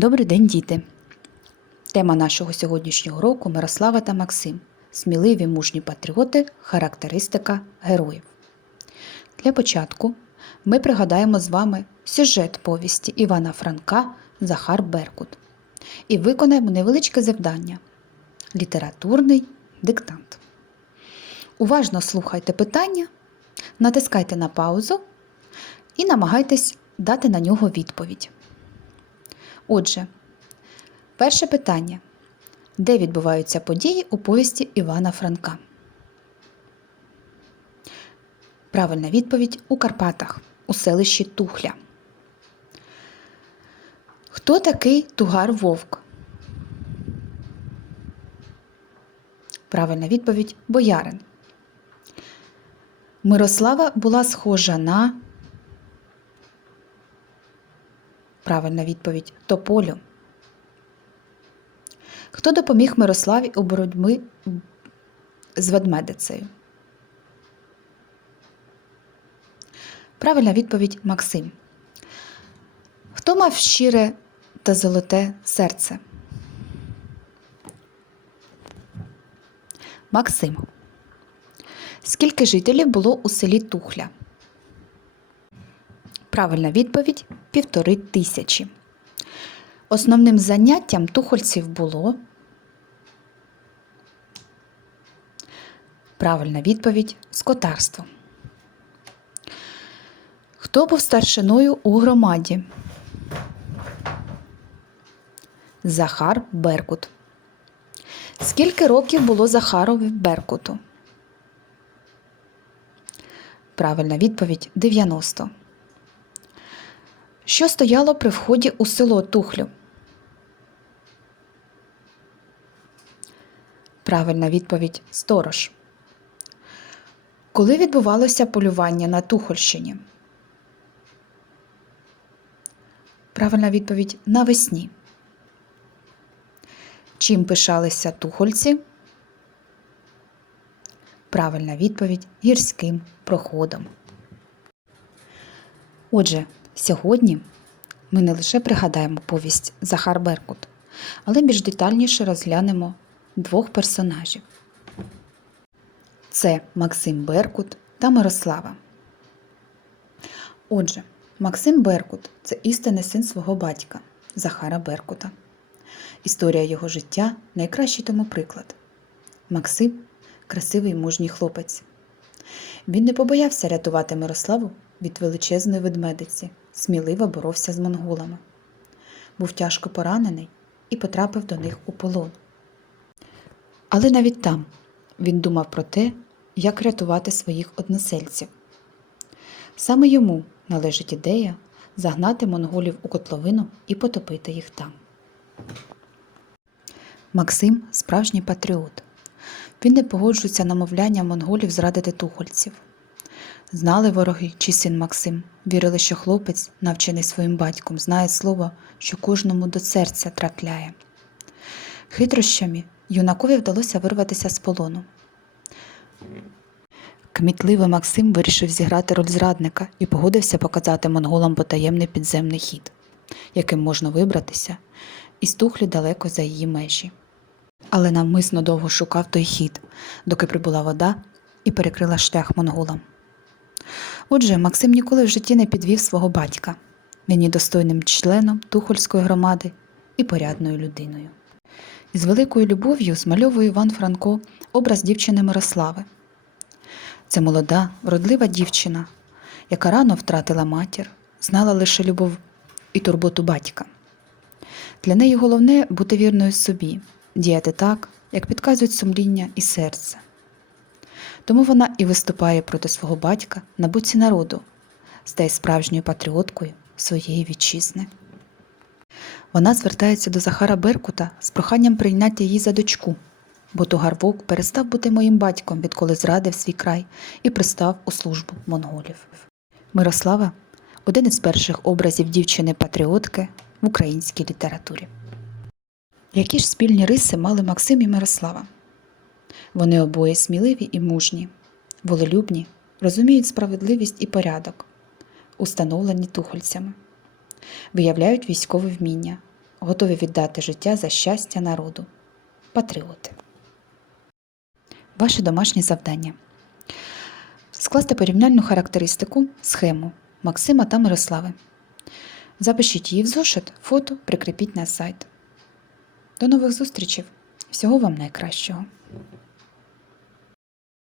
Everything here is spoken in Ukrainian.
Добрий день, діти! Тема нашого сьогоднішнього року Мирослава та Максим. Сміливі мужні патріоти, характеристика героїв. Для початку ми пригадаємо з вами сюжет повісті Івана Франка Захар Беркут і виконаємо невеличке завдання літературний диктант. Уважно слухайте питання, натискайте на паузу і намагайтесь дати на нього відповідь. Отже, перше питання. Де відбуваються події у повісті Івана Франка? Правильна відповідь у Карпатах, у селищі Тухля. Хто такий Тугар Вовк? Правильна відповідь Боярин. Мирослава була схожа на. Правильна відповідь Тополю. Хто допоміг Мирославі у боротьбі з ведмедицею? Правильна відповідь Максим. Хто мав щире та золоте серце? Максим. Скільки жителів було у селі Тухля? Правильна відповідь півтори тисячі. Основним заняттям тухольців було. Правильна відповідь скотарство. Хто був старшиною у громаді? Захар Беркут. Скільки років було Захарові Беркуту? Правильна відповідь 90. Що стояло при вході у село Тухлю? Правильна відповідь Сторож. Коли відбувалося полювання на Тухольщині? Правильна відповідь навесні. Чим пишалися тухольці? Правильна відповідь гірським проходом. Отже, сьогодні ми не лише пригадаємо повість Захар Беркут, але більш детальніше розглянемо двох персонажів. Це Максим Беркут та Мирослава. Отже, Максим Беркут це істинний син свого батька Захара Беркута. Історія його життя найкращий тому приклад. Максим красивий мужній хлопець. Він не побоявся рятувати Мирославу від величезної ведмедиці, сміливо боровся з монголами. Був тяжко поранений і потрапив до них у полон. Але навіть там він думав про те, як рятувати своїх односельців. Саме йому належить ідея загнати монголів у котловину і потопити їх там. Максим справжній патріот. Він не погоджується на мовляння монголів зрадити тухольців. Знали вороги, чи син Максим, вірили, що хлопець, навчений своїм батьком, знає слово, що кожному до серця трапляє. Хитрощами юнакові вдалося вирватися з полону. Кмітливий Максим вирішив зіграти роль зрадника і погодився показати монголам потаємний підземний хід, яким можна вибратися, і стухлі далеко за її межі. Але навмисно довго шукав той хід, доки прибула вода і перекрила шлях монголам. Отже, Максим ніколи в житті не підвів свого батька. Він є достойним членом Тухольської громади і порядною людиною. Із великою любов'ю змальовує Іван Франко образ дівчини Мирослави. Це молода, вродлива дівчина, яка рано втратила матір, знала лише любов і турботу батька. Для неї головне бути вірною собі, діяти так, як підказують сумління і серце. Тому вона і виступає проти свого батька на боці народу, стає справжньою патріоткою своєї вітчизни. Вона звертається до Захара Беркута з проханням прийняти її за дочку, бо Тугар Вовк перестав бути моїм батьком, відколи зрадив свій край і пристав у службу монголів. Мирослава один із перших образів дівчини-патріотки в українській літературі. Які ж спільні риси мали Максим і Мирослава? Вони обоє сміливі і мужні, волелюбні, розуміють справедливість і порядок, установлені тухольцями, виявляють військове вміння, готові віддати життя за щастя народу. Патріоти. Ваше домашнє завдання. Скласти порівняльну характеристику, схему Максима та Мирослави. Запишіть її в зошит, фото прикріпіть на сайт. До нових зустрічей! Всього вам найкращого!